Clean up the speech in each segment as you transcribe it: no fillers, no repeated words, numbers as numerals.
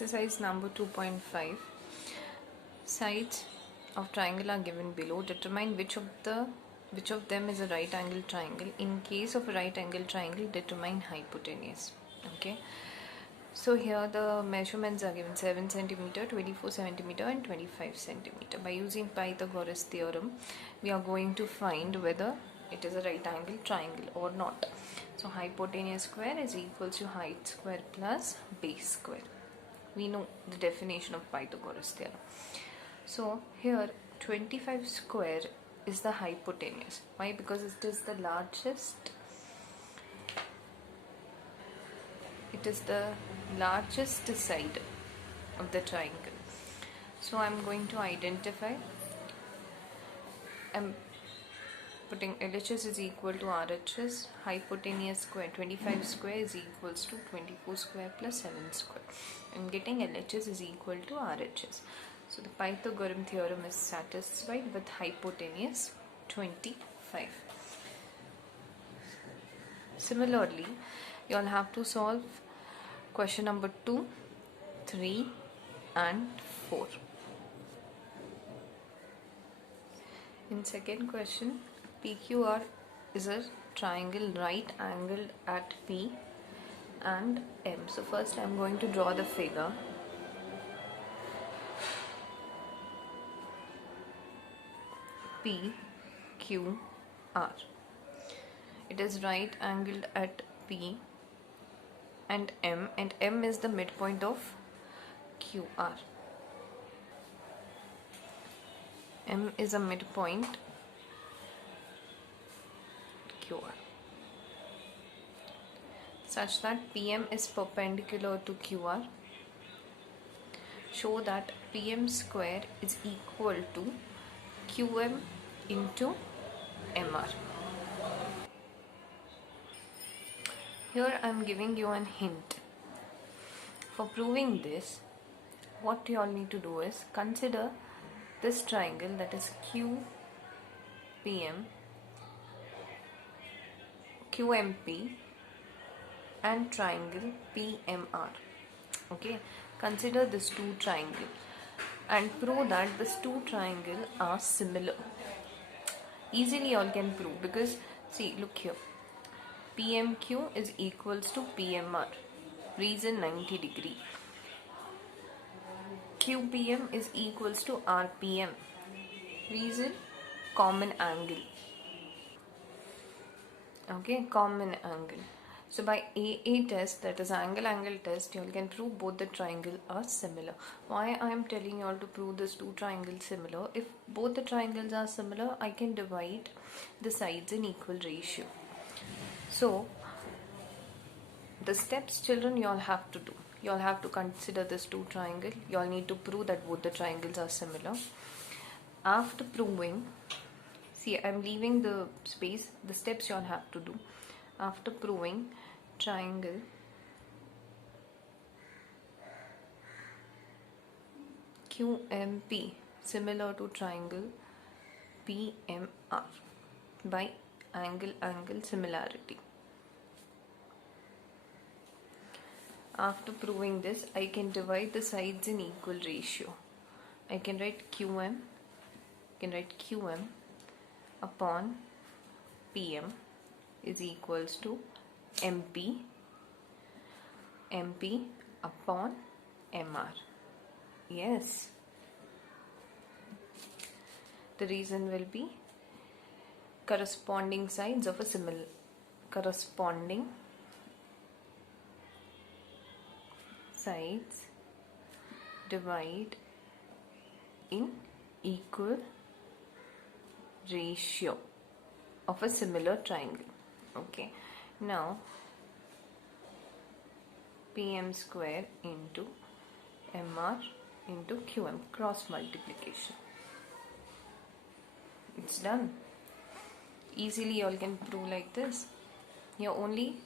Exercise number 2.5. Sides of triangle are given below. Determine which of them is a right angle triangle. In case of a right angle triangle, determine hypotenuse. Okay. So here the measurements are given 7 centimeter, 24 centimeter and 25 centimeter. By using Pythagoras Theorem, we are going to find whether it is a right angle triangle or not. So hypotenuse square is equals to height square plus base square. We know the definition of Pythagoras theorem. So here 25 square is the hypotenuse. Why? Because it is the largest. It is the largest side of the triangle. So I'm going to identify. I'm putting LHS is equal to RHS. Hypotenuse square 25 square is equals to 24 square plus 7 square. I'm getting LHS is equal to RHS. So the Pythagorean theorem is satisfied with hypotenuse 25. Similarly, you all have to solve question number 2, 3 and 4. In second question, PQR is a triangle right angled at P and M. So first I am going to draw the figure. PQR. It is right angled at P and M is the midpoint of QR. M is a midpoint QR, such that PM is perpendicular to QR. Show that PM square is equal to QM into MR. Here I am giving you an hint. For proving this, what you all need to do is consider this triangle, that is QPM, QMP and triangle PMR. Okay, consider these two triangles and prove that these two triangles are similar. Easily all can prove, because see, look here, PMQ is equals to PMR, reason 90 degree. QPM is equals to RPM, reason common angle. Okay, common angle. So by AA test, that is angle test, you all can prove both the triangles are similar. Why I am telling you all to prove these two triangles similar? If both the triangles are similar, I can divide the sides in equal ratio. So the steps, children, you all have to do. You all have to consider this two triangle. You all need to prove that both the triangles are similar. After proving, see, I am leaving the space, the steps you all have to do. After proving triangle QMP similar to triangle PMR by angle similarity. After proving this, I can divide the sides in equal ratio. I can write QM upon PM is equals to MP upon MR. Yes, the reason will be corresponding sides of a similar, corresponding sides divide in equal ratio of a similar triangle. Okay, now PM square into MR into QM, cross multiplication. It's done. Easily you all can prove like this. Here only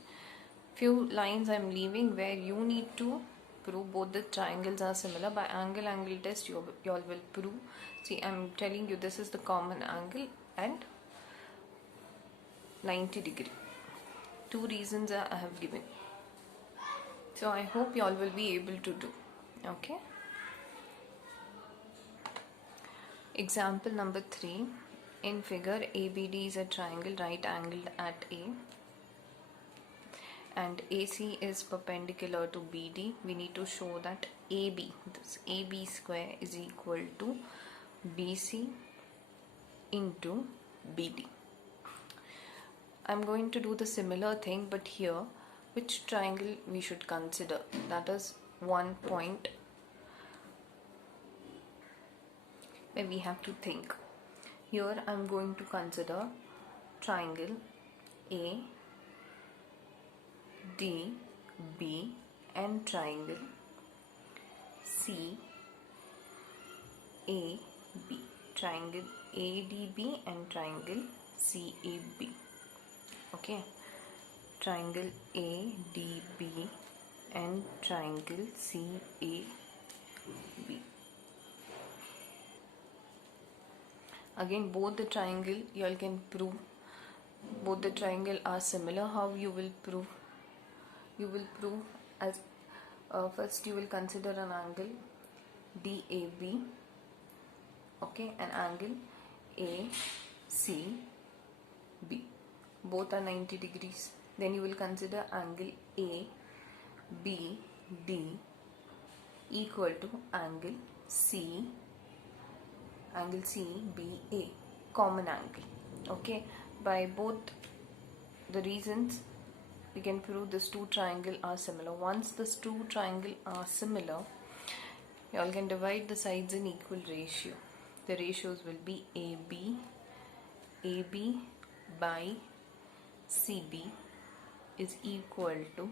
few lines I am leaving where you need to prove both the triangles are similar. By angle test you all will prove. See, I am telling you this is the common angle and 90 degree. Two reasons I have given. So I hope you all will be able to do. Okay. Example number 3. In figure, ABD is a triangle right angled at A and AC is perpendicular to BD. We need to show that AB, this AB square, is equal to BC into BD. I'm going to do the similar thing, but here which triangle we should consider? That is one point where we have to think. Here I'm going to consider triangle A, D, B and triangle C, A, B. Triangle ADB and triangle CAB. Okay. Triangle ADB and triangle CAB. Again, both the triangle you all can prove. Both the triangle are similar. How you will prove? You will prove as first you will consider an angle DAB. Okay, an angle ACB. Both are 90 degrees. Then you will consider angle ABD equal to angle CBA, common angle. Okay, by both the reasons we can prove these two triangles are similar. Once these two triangles are similar, you all can divide the sides in equal ratio. The ratios will be AB by CB is equal to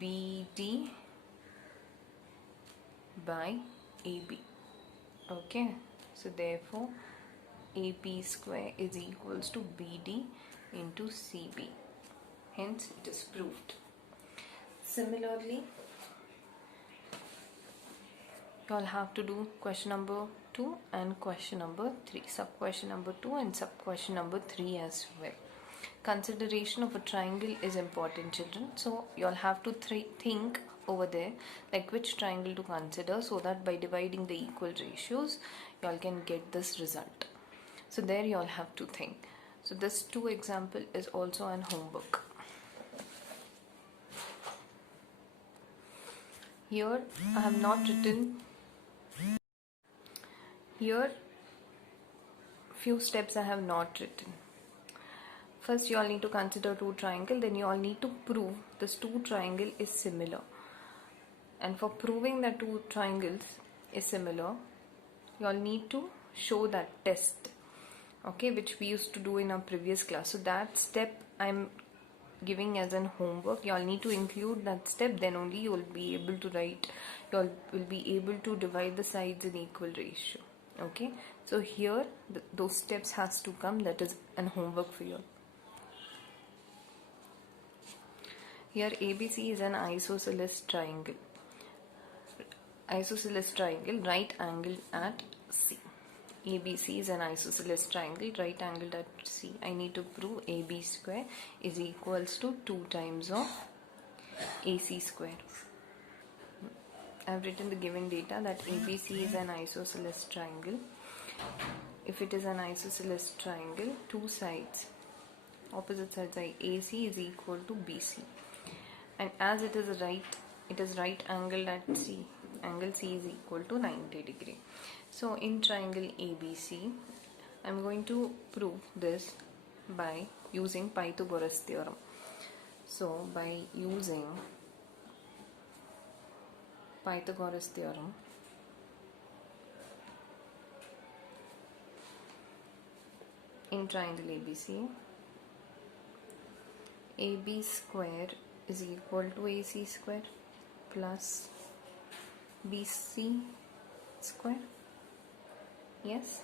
BD by AB. Okay, so therefore AB square is equals to BD into CB. Hence it is proved. Similarly, you all have to do question number 2 and question number 3, sub question number 2 and sub question number 3 as well. Consideration of a triangle is important, children, so you all have to think over there like which triangle to consider, so that by dividing the equal ratios you all can get this result. So there you all have to think. So this 2 example is also an homework. Here I have not written. Here few steps I have not written. First you all need to consider 2 triangles, then you all need to prove this 2 triangle is similar. And for proving that 2 triangles is similar, you all need to show that test, okay, which we used to do in our previous class. So that step I'm giving as an homework. You all need to include that step, then only you will be able to write, you all will be able to divide the sides in equal ratio. Okay, so here those steps has to come. That is an homework for you. Here ABC is an isosceles triangle. Isosceles triangle right angled at C. ABC is an isosceles triangle right angled at C. I need to prove AB square is equals to 2 times of AC square. I have written the given data that ABC is an isosceles triangle. If it is an isosceles triangle, 2 sides, opposite sides AC is equal to BC. And as it is right angled at C. Angle C is equal to 90 degree. So in triangle ABC, I am going to prove this by using Pythagoras theorem. So by using Pythagoras theorem, in triangle ABC, AB square is equal to AC square plus BC square. Yes.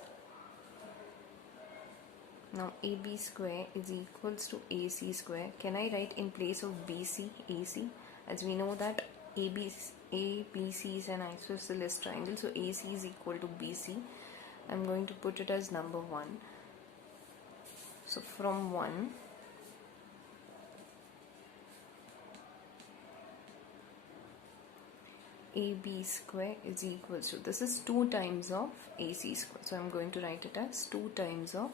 Now AB square is equals to AC square. Can I write in place of BC AC? As we know that ABC is an isosceles triangle, so AC is equal to BC. I'm going to put it as number 1. So from 1, AB square is equals to, this is 2 times of AC square, so I'm going to write it as 2 times of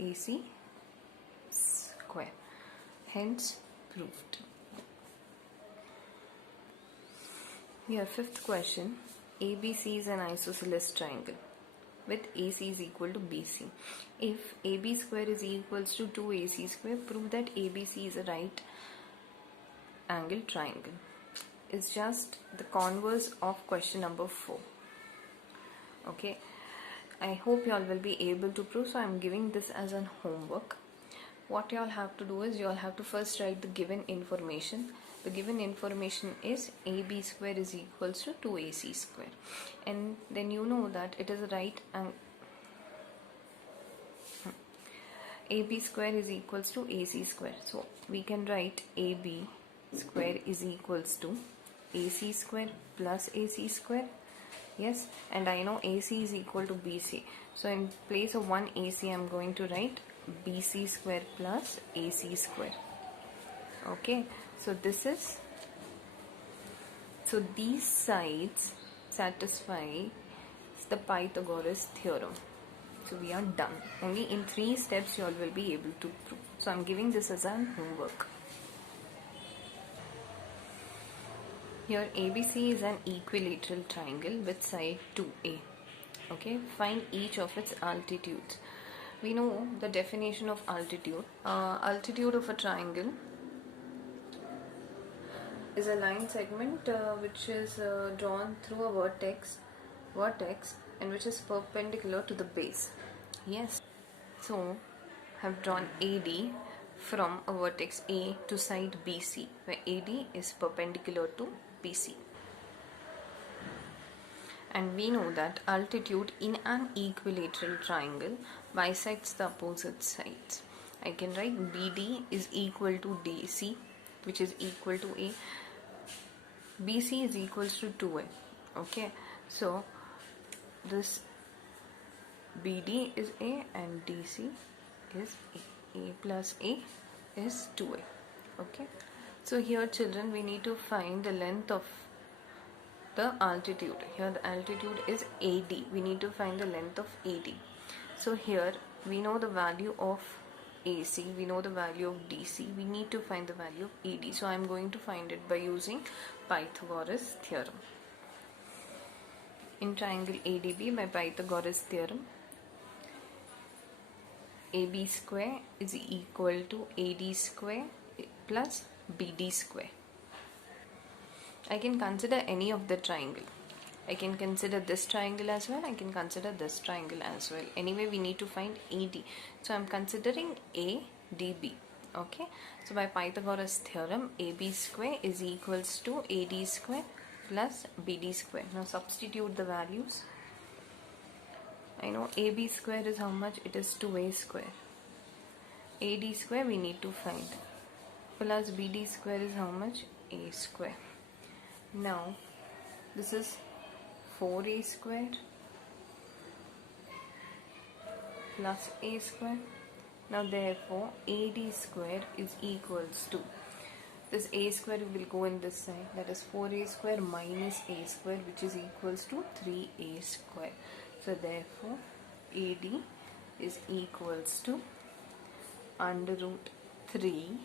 AC square, hence proved. Here, fifth question. ABC is an isosceles triangle with AC is equal to BC. If AB square is equals to 2AC square, prove that ABC is a right angle triangle. It's just the converse of question number 4. Okay, I hope you all will be able to prove, so I'm giving this as an homework. What you all have to do is you all have to first write the given information. The given information is AB square is equals to 2AC square, and then you know that it is a right angle. AB square is equals to AC square, so we can write AB square is equals to AC square plus AC square. Yes, and I know AC is equal to BC, so in place of one AC I'm going to write BC square plus AC square. Okay, so this is, so these sides satisfy the Pythagoras theorem. So we are done. Only in 3 steps you all will be able to prove. So I'm giving this as an homework. Here ABC is an equilateral triangle with side 2A. Okay, find each of its altitudes. We know the definition of altitude. Altitude of a triangle is a line segment which is drawn through a vertex and which is perpendicular to the base. Yes, so have drawn AD from a vertex A to side BC, where AD is perpendicular to BC. And we know that altitude in an equilateral triangle bisects the opposite sides. I can write BD is equal to DC, which is equal to A. BC is equals to 2A. Okay, so this BD is A and DC is A. A plus A is 2A. Okay, so here children, we need to find the length of the altitude. Here the altitude is AD. We need to find the length of AD. So here we know the value of AC, we know the value of DC, we need to find the value of AD. So I am going to find it by using Pythagoras theorem. In triangle ADB by Pythagoras theorem, AB square is equal to AD square plus BD square. I can consider any of the triangle. I can consider this triangle as well. I can consider this triangle as well. Anyway, we need to find AD. So I'm considering ADB. Okay. So by Pythagoras theorem, AB square is equals to AD square plus BD square. Now substitute the values. I know AB square is how much? It is 2A square. AD square we need to find. Plus BD square is how much? A square. Now this is 4A square plus A square. Now therefore AD square is equals to, this A square will go in this side, that is 4A square minus A square, which is equals to 3A square. So therefore AD is equals to under root 3A.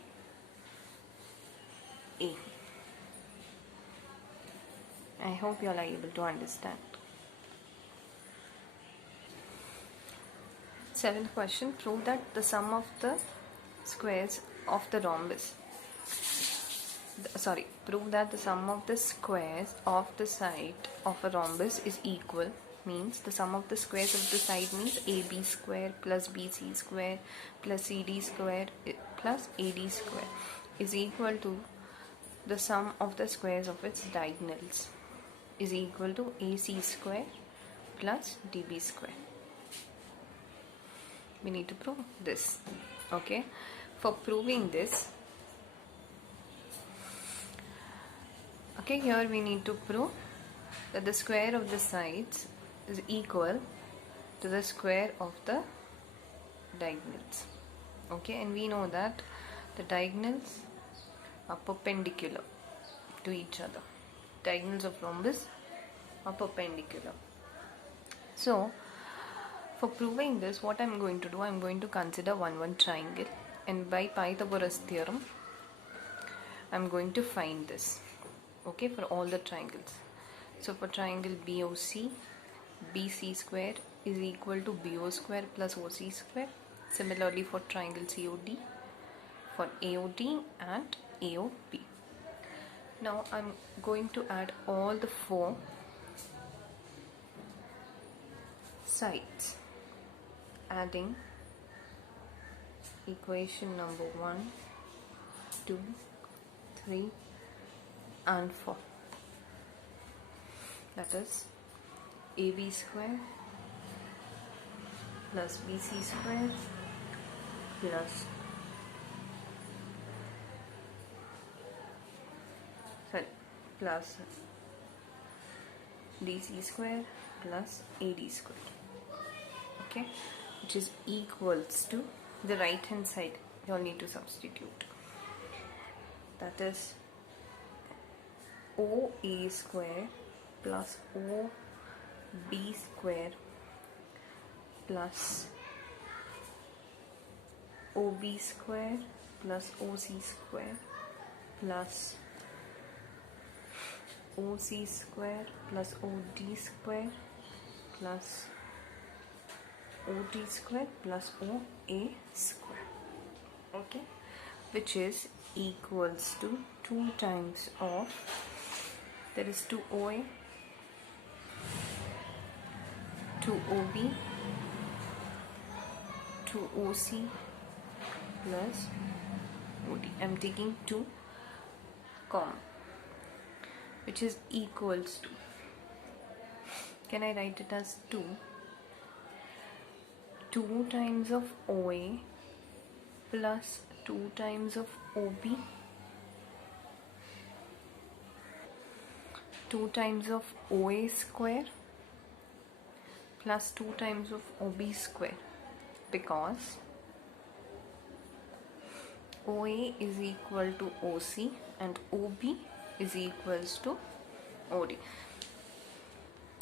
I hope you all are able to understand. 7th question. Prove that the sum of the squares of the rhombus, prove that the sum of the squares of the side of a rhombus is equal. Means the sum of the squares of the side means AB square plus BC square plus CD square plus AD square is equal to the sum of the squares of its diagonals is equal to AC square plus DB square. We need to prove this. Okay, for proving this, okay, here we need to prove that the square of the sides is equal to the square of the diagonals. Okay, and we know that the diagonals are perpendicular to each other. diagonals of rhombus are perpendicular. So for proving this, what I'm going to do, I'm going to consider one triangle, and by Pythagoras theorem I'm going to find this, okay, for all the triangles. So for triangle BOC, BC square is equal to BO square plus OC square. Similarly for triangle COD, for AOD and AOP. Now I'm going to add all the 4 sides, adding equation number 1, 2, 3 and 4. That is AB square plus BC square plus DC square plus AD square, okay, which is equals to the right hand side. You all need to substitute. That is OA square plus OB square plus OB square plus OC square plus OC square plus OD square plus OT square plus OA square, okay, which is equals to 2 times of, there is 2 OA, 2 OB, 2 OC plus OD. I'm taking 2 common, which is equals to, can I write it as 2 times of OA plus 2 times of OB, 2 times of OA square plus 2 times of OB square, because OA is equal to OC and OB is equals to OD.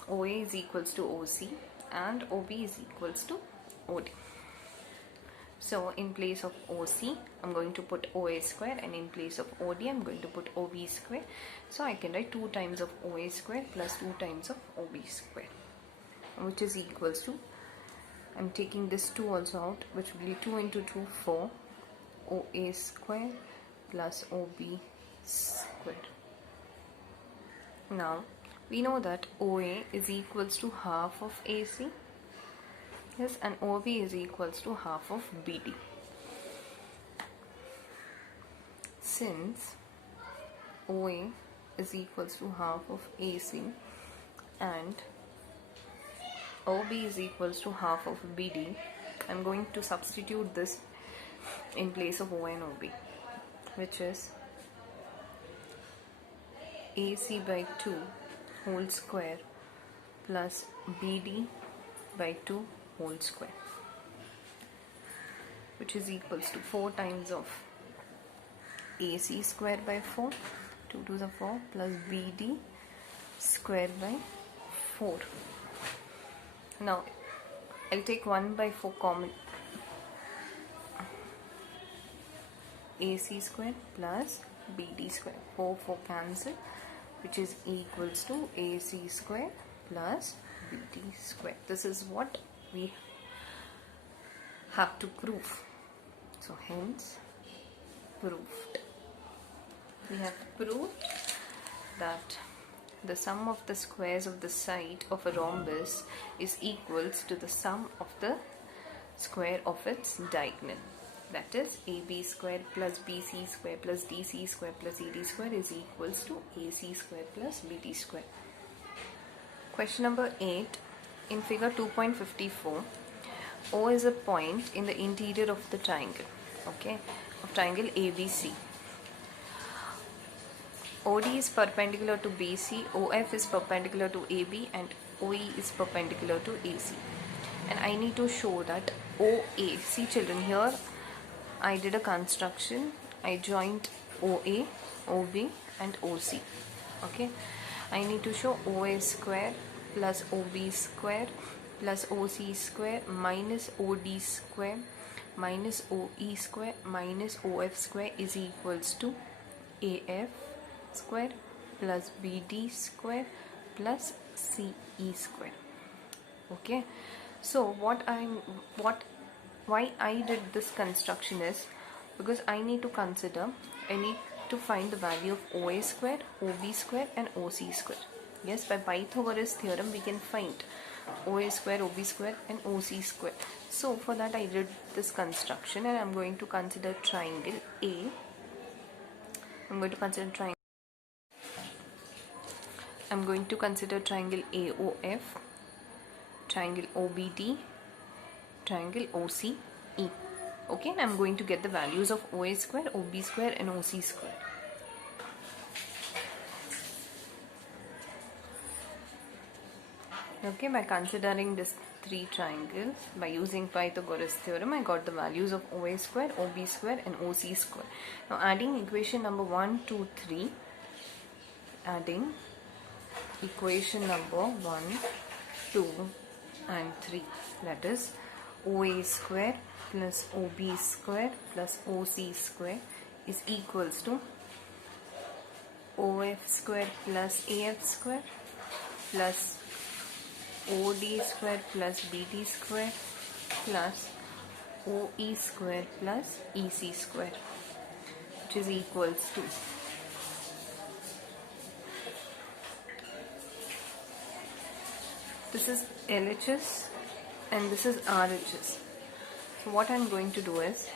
OA is equals to OC and OB is equals to OD. So in place of OC I'm going to put OA square, and in place of OD I'm going to put OB square. So I can write 2 times of OA square plus 2 times of OB square, which is equals to, I'm taking this 2 also out, which will be 2 into 2, 4, OA square plus OB square. Now we know that OA is equals to half of AC, yes, and OB is equals to half of BD. Since OA is equals to half of AC and OB is equals to half of BD, I'm going to substitute this in place of OA and OB, which is AC by 2 whole square plus BD by 2 whole square, which is equals to 4 times of AC square by 4, 2 to the 4, plus BD square by 4. Now I'll take 1 by 4 common, AC square plus BD square, 4 cancel, which is equals to AC square plus BD square. This is what we have to prove. So hence proved. We have proved that the sum of the squares of the side of a rhombus is equals to the sum of the square of its diagonal. That is AB square plus BC square plus DC square plus AD square is equals to AC square plus BD square. Question number 8. In figure 2.54, O is a point in the interior of the triangle, okay, of triangle ABC. OD is perpendicular to BC, OF is perpendicular to AB, and OE is perpendicular to AC. And I need to show that OA, see children, here I did a construction, I joined OA, OB and OC, okay. I need to show OA square plus OB square plus OC square minus OD square minus OE square minus OF square is equals to AF square plus BD square plus CE square. Okay, so why I did this construction is because I need to find the value of OA square, OB square and OC square. Yes, by Pythagoras theorem we can find OA square, OB square and OC square. So for that I did this construction, and I'm going to consider triangle A. I'm going to consider triangle AOF, triangle OBD, triangle OCE. Okay, and I'm going to get the values of OA square, OB square and OC square. Okay, by considering these three triangles, by using Pythagoras theorem, I got the values of OA square, OB square and OC square. Now adding equation number 1, 2, 3, adding equation number 1, 2 and 3, that is OA square plus OB square plus OC square is equals to OF square plus AF square plus OD square plus BD square plus OE square plus EC square, which is equals to this is LHS and this is RHS. So what I'm going to do is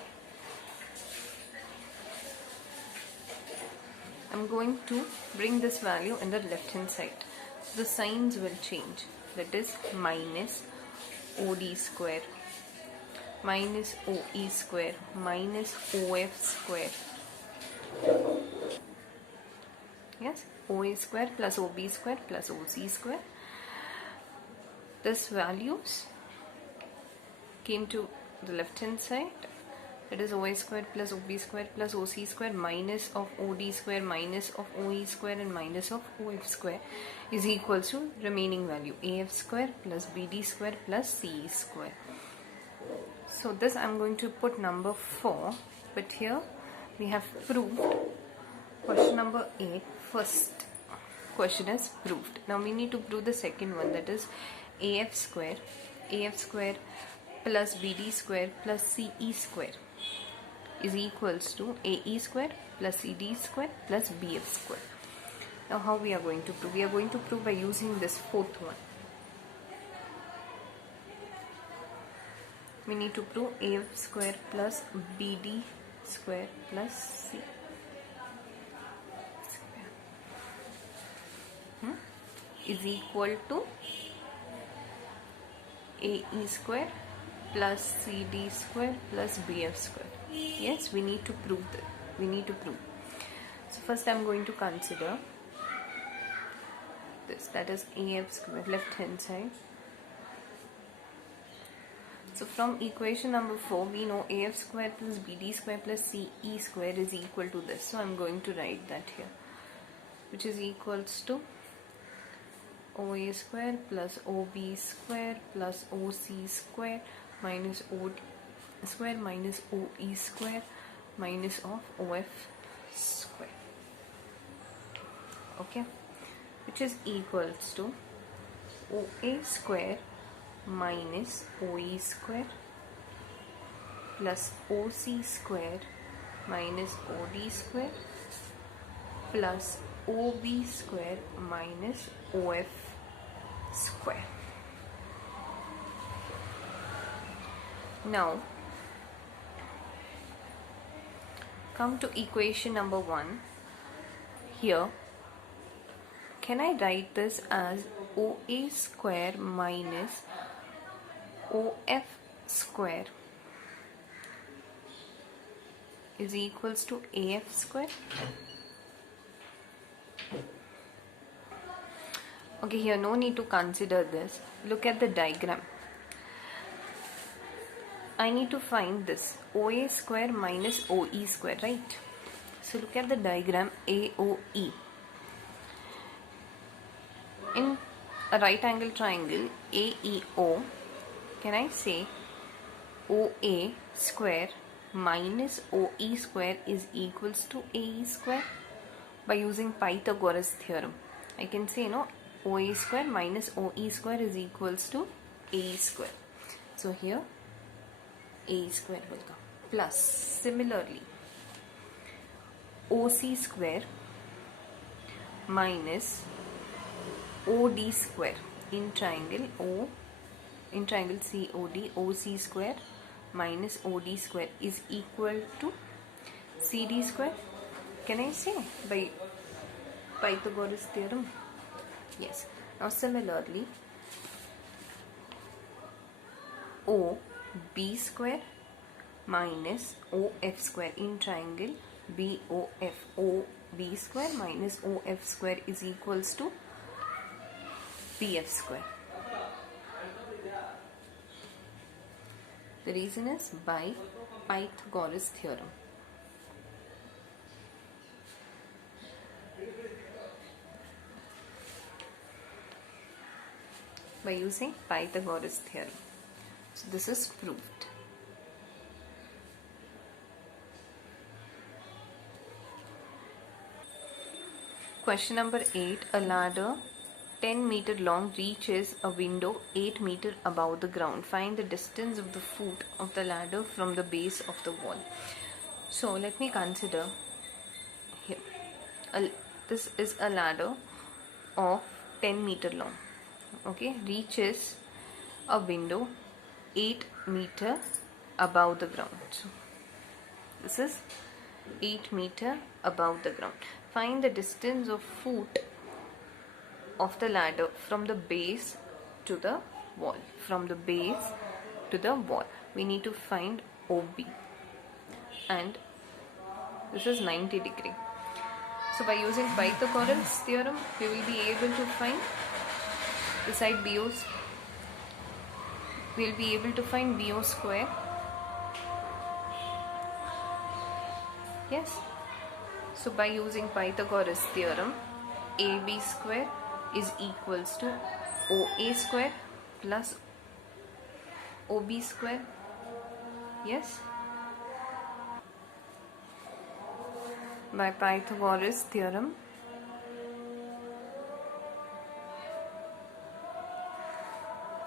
I'm going to bring this value in the left hand side. So the signs will change. That is minus OD square minus OE square minus OF square. Yes, OA square plus OB square plus OC square. This values came to the left hand side. It is OA square plus OB square plus OC square minus of OD square minus of OE square and minus of OF square is equals to remaining value AF square plus BD square plus CE square. So this I'm going to put number 4, but here we have proved question number 8. First question is proved. Now we need to prove the second one, that is AF square plus BD square plus CE square is equals to AE square plus CD square plus BF square. Now how we are going to prove? We are going to prove by using this fourth one. We need to prove AF square plus BD square plus C square is equal to AE square plus CD square plus BF square. Yes, we need to prove that. So first I'm going to consider this, that is AF square, left hand side. So from equation number 4 we know AF square plus BD square plus CE square is equal to this. So I'm going to write that here, which is equals to OA square plus OB square plus OC square minus OD square minus OE square minus of OF square. Okay, which is equals to OA square minus OE square plus OC square minus OD square plus OB square minus OF square. Now come to equation number 1. Here can I write this as OA square minus OF square is equals to AF square? Okay, here no need to consider this. Look at the diagram. I need to find this OA square minus OE square, right? So look at the diagram AOE. In a right angle triangle AEO, can I say OA square minus OE square is equals to AE square? By using Pythagoras theorem, I can say OA square minus OE square is equals to AE square. So here AE square will come. Plus similarly OC square minus OD square in triangle COD, OC square minus OD square is equal to CD square. Can I say by Pythagoras theorem? Yes. Now similarly OB square minus OF square in triangle BOF, OB square minus OF square is equals to BF square. The reason is by Pythagoras theorem. By using Pythagoras theorem. So this is proved. Question number 8. A ladder 10 meter long reaches a window 8 meter above the ground. Find the distance of the foot of the ladder from the base of the wall. So let me consider here. This is a ladder of 10 meter long. Okay, reaches a window 8 meter above the ground. So this is 8 meter above the ground. Find the distance of foot of the ladder from the base to the wall. From the base to the wall, we need to find OB, and this is 90 degree. So by using Pythagoras theorem, we will be able to find the side BOs. We will be able to find BO square. Yes. So by using Pythagoras theorem, AB square is equals to OA square plus OB square. Yes. By Pythagoras theorem,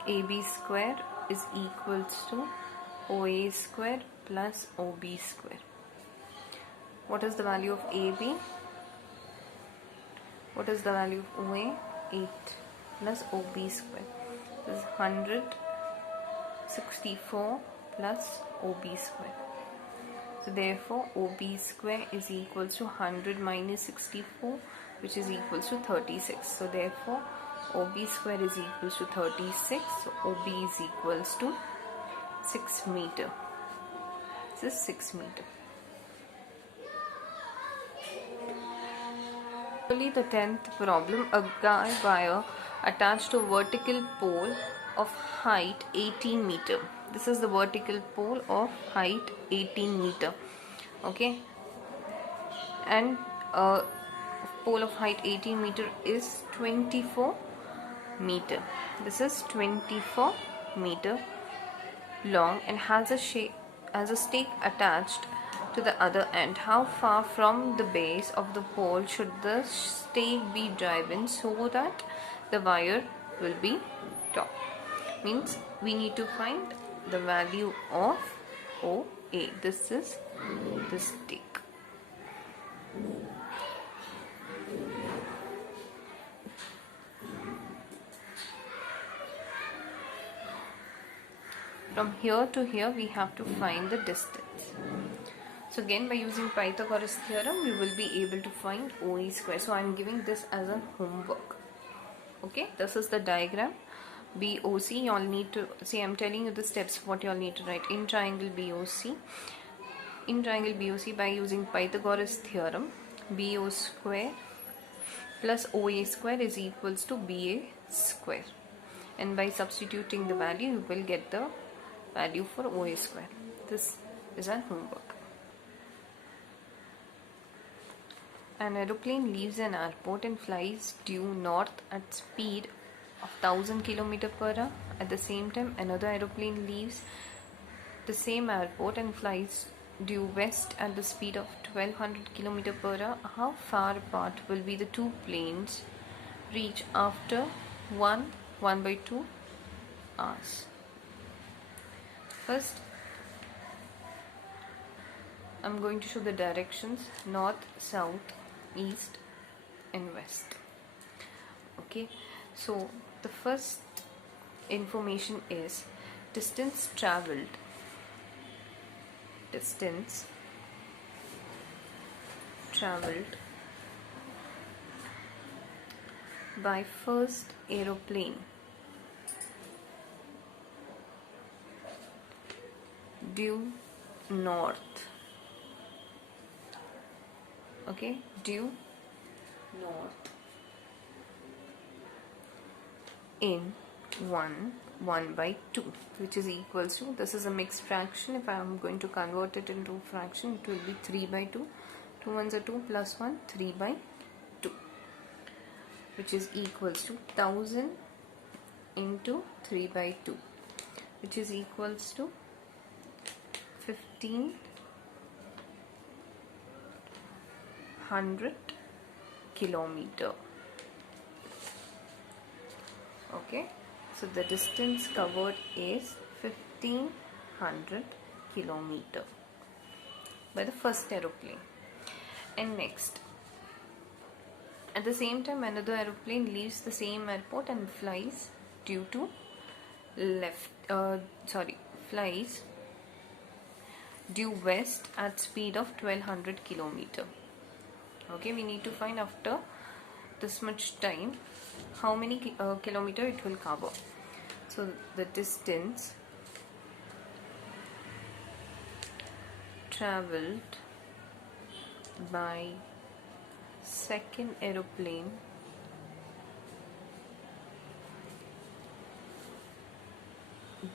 AB square is equals to OA square plus OB square. What is the value of AB? What is the value of OA? 8 plus OB square. This is 164 plus OB square. So therefore OB square is equals to 100 minus 64, which is equals to 36. So therefore OB square is equals to 36. So OB is equals to 6 meter. This is 6 meter. The 10th problem, a guy wire attached to a vertical pole of height 18 meter. This is the vertical pole of height 18 meter. Okay, and a pole of height 18 meter is 24 meter. This is 24 meter long and has a stake attached to the other end. How far from the base of the pole should the stake be driven so that the wire will be taut? Means we need to find the value of OA. This is the stake. From here to here we have to find the distance. So again, by using Pythagoras theorem, we will be able to find OE square. So I am giving this as a homework. Okay, this is the diagram. BOC, you all need to see. I am telling you the steps what you all need to write in triangle BOC. In triangle BOC, by using Pythagoras theorem, BO square plus OA square is equals to BA square. And by substituting the value, you will get the value for OA square. This is our homework. An aeroplane leaves an airport and flies due north at speed of 1000 km per hour. At the same time, another aeroplane leaves the same airport and flies due west at the speed of 1200 km per hour. How far apart will be the two planes reach after 1/2 hours? First, I'm going to show the directions: north, south, east and west. Okay, so the first information is distance traveled by first aeroplane due north. Okay, due north in 1/2, which is equals to, this is a mixed fraction. If I am going to convert it into fraction, it will be 3/2. 2 ones are 2 plus 1, 3/2, which is equals to 1000 into 3/2, which is equals to 1500 kilometer. Okay, so the distance covered is 1500 kilometer by the first aeroplane. And next, at the same time, another aeroplane leaves the same airport and flies due to flies due west at speed of 1200 kilometer. Okay, we need to find after this much time how many kilometer it will cover. So the distance traveled by second aeroplane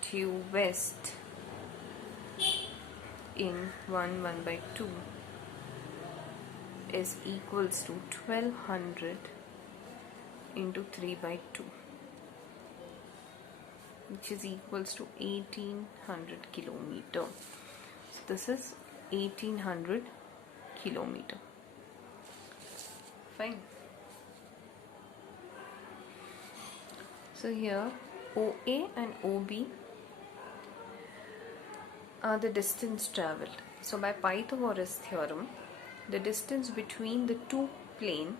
due west in 1/2 is equals to 1200 into 3/2, which is equals to 1800 kilometer. So this is 1800 kilometer. Fine. So here OA and OB are the distance travelled. So by Pythagoras theorem, the distance between the two planes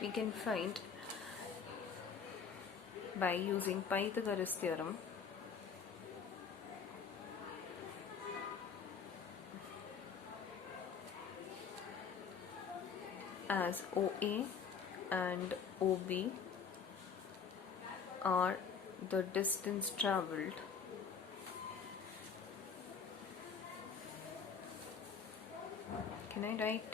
we can find by using Pythagoras theorem as OA and OB are the distance travelled can I write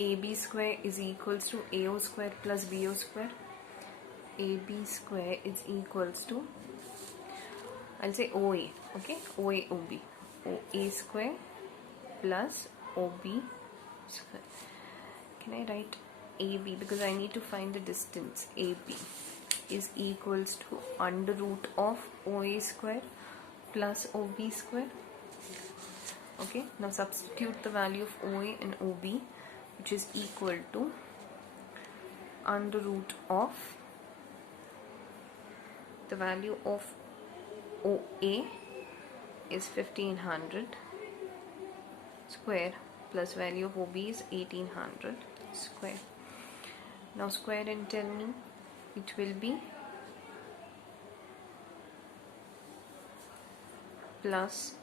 AB square is equals to AO square plus BO square. AB square is equals to, I'll say OA, okay, OA OB, OA square plus OB square. Can I write AB, because I need to find the distance. AB is equals to under root of OA square plus OB square. Okay, now substitute the value of OA and OB, which is equal to under root of the value of OA is 1500 square plus value of OB is 1800 square. Now square and tell me, it will be plus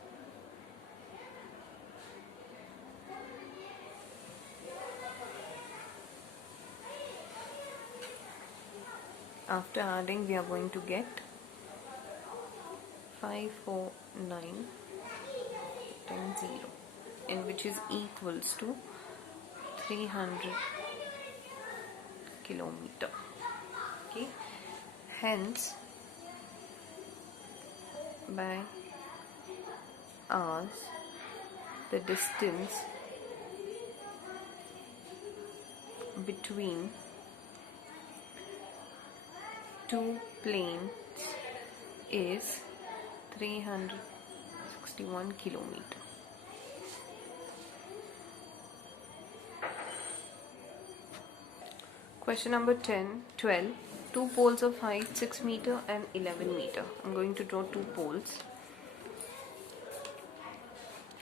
after adding we are going to get 54910, and which is equals to 300 kilometer. Okay, hence by hours the distance between two planes is 361 kilometer. Question number 12. Two poles of height 6 meter and 11 meter. I'm going to draw two poles.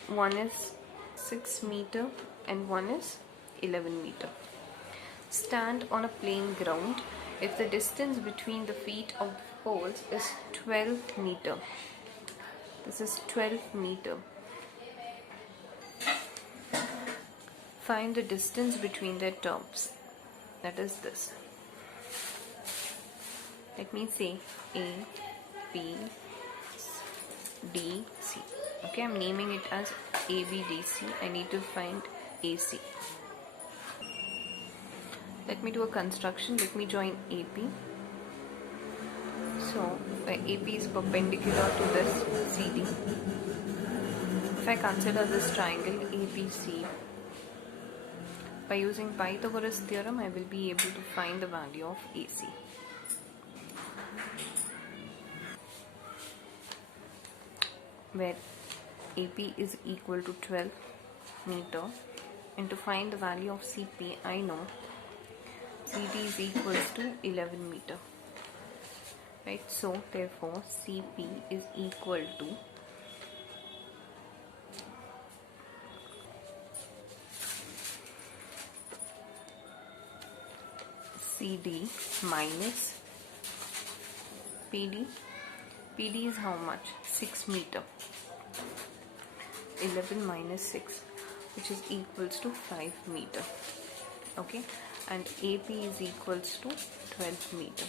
One is 6 meter and one is 11 meter. Stand on a plain ground if the distance between the feet of the poles is 12 meter. This is 12 meter. Find the distance between their tops. That is this. Let me say A, B, D, C. Okay, I'm naming it as A, B, D, C. I need to find AC. Let me do a construction. Let me join AP. So, AP is perpendicular to this CD. If I consider this triangle ABC, by using Pythagoras Theorem, I will be able to find the value of AC. Where AP is equal to 12 meter, and to find the value of CP, I know CD is equals to 11 meter. Right, so therefore CP is equal to CD minus PD. PD is how much? 6 meter. 11 minus 6, which is equals to 5 meter. Okay, and AP is equals to 12 meter.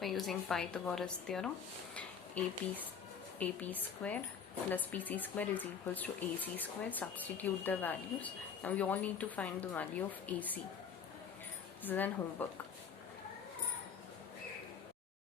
By using Pythagoras Theorem, AP square plus PC square is equals to AC square. Substitute the values. Now you all need to find the value of AC. This is an homework.